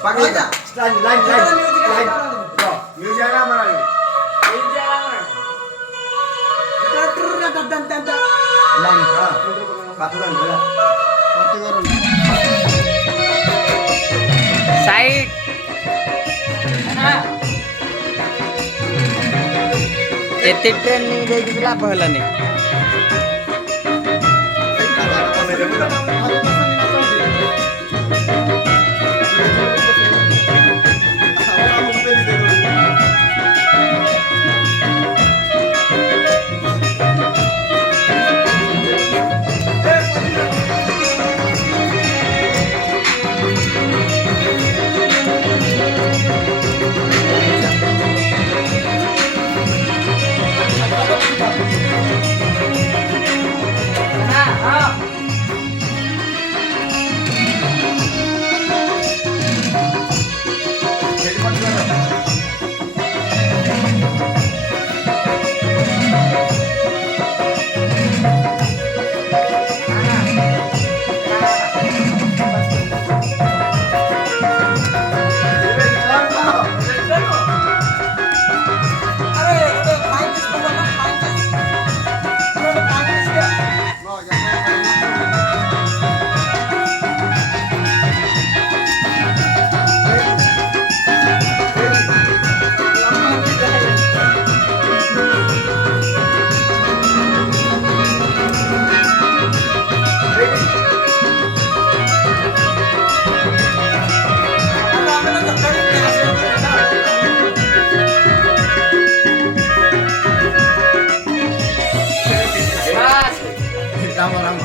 pakai aja. Lain. Bro, music apa lagi? Lain. Patukan bola. Said. एते train नहीं देगी तो लाभ होला नहीं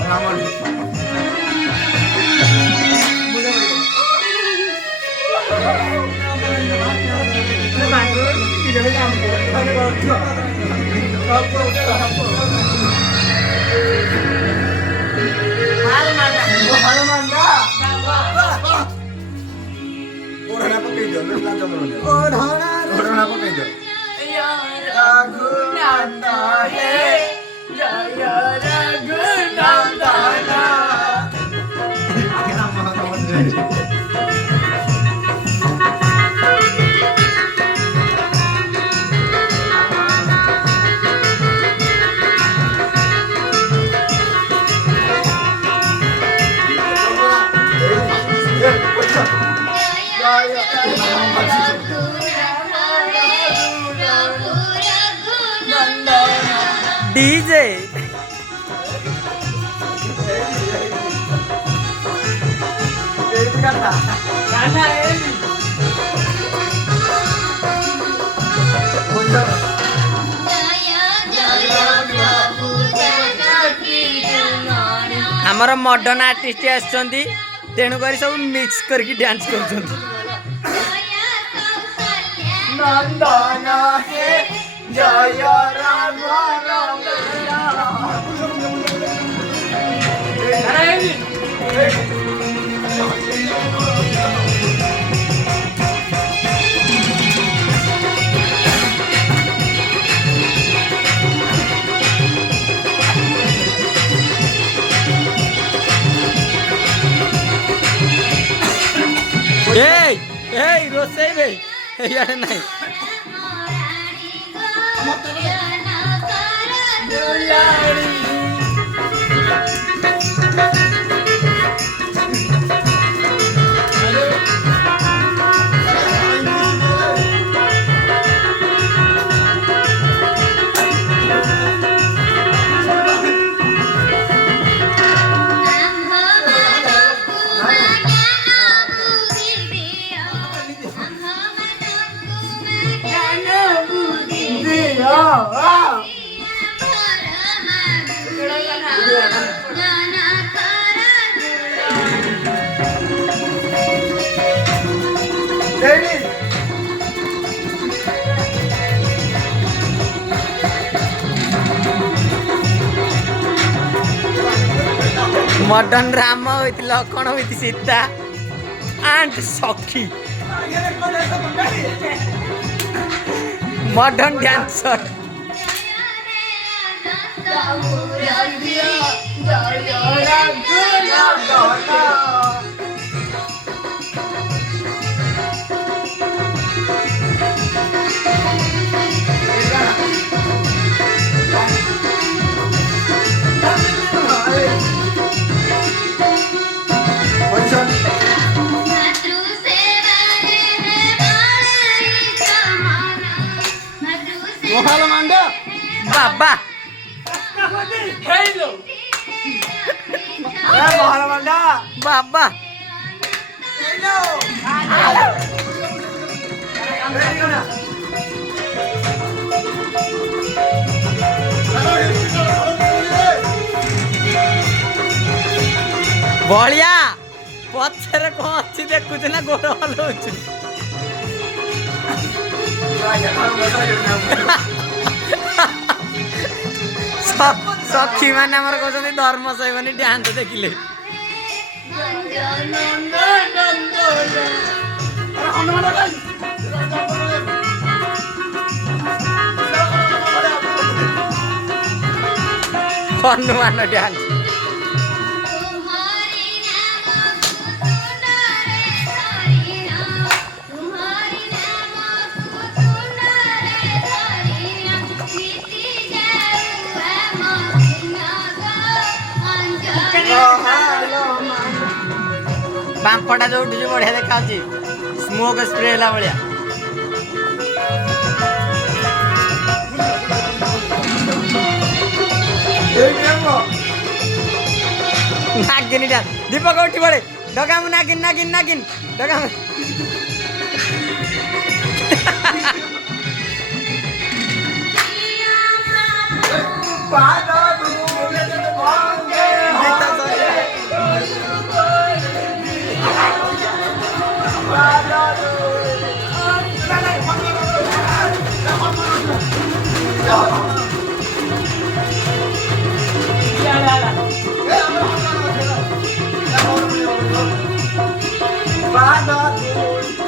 Ramon. Orang apa kejo? Lu bilang sama lu. Orang apa kejo? Raghunanda he Jaya Raghunandana. DJ Itu kata. Karena ini. Bocor. आमर modern artist आछंती तेणु करी सब मिक्स करके डांस करछंती नंदना हे जय राम राम Hey, रोसे बे यार नहीं modern drama with Lakhan with Sita and सखी modern dancer ବାବା ହେଇଲୋ ଏ ମହଲ ମଣ୍ଡା ବାବା ବଳିଆ ପଛରେ କଣ ଅଛି ଦେଖୁଛୁ ନା ଗୋଡ ହଲଉଛୁ ସଖୀ ମାନେ ଆମର କହୁଛନ୍ତି ଧର୍ମ ସହିବନି ଡ୍ୟାନ୍ସ ଦେଖିଲେ ହନୁମାନ ଡ୍ୟାନ୍ସ ବାମ୍ପଟା ଯୋଉ ଉଠୁଛି ବଢିଆ ଦେଖାଉଛି ସ୍ମୋକ ସ୍ପ୍ରେ ହେଲା ଭଳିଆ ନାଗିନି ଡ୍ୟାନ୍ସ ଦୀପକ ଉଠି ପଡେ ଡକାମୁ ନାଗିନ ନାଗିନ ନାଗିନ ଡକାମୁ Bye.